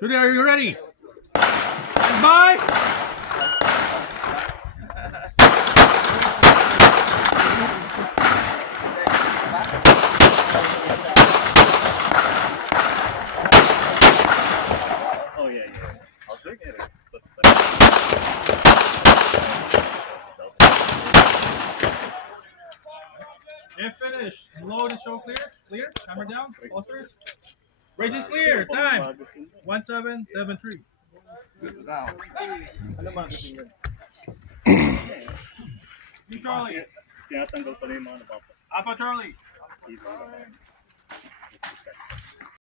Judy, are you ready? Bye. Oh yeah. I was doing it. And finish. Load and show clear. Clear. Hammer down. Closer. Range is clear. Time. 1773. Ano ba kasi yun? Team Charlie. Tinatanggal pala yung mga napapas. Alpha Charlie.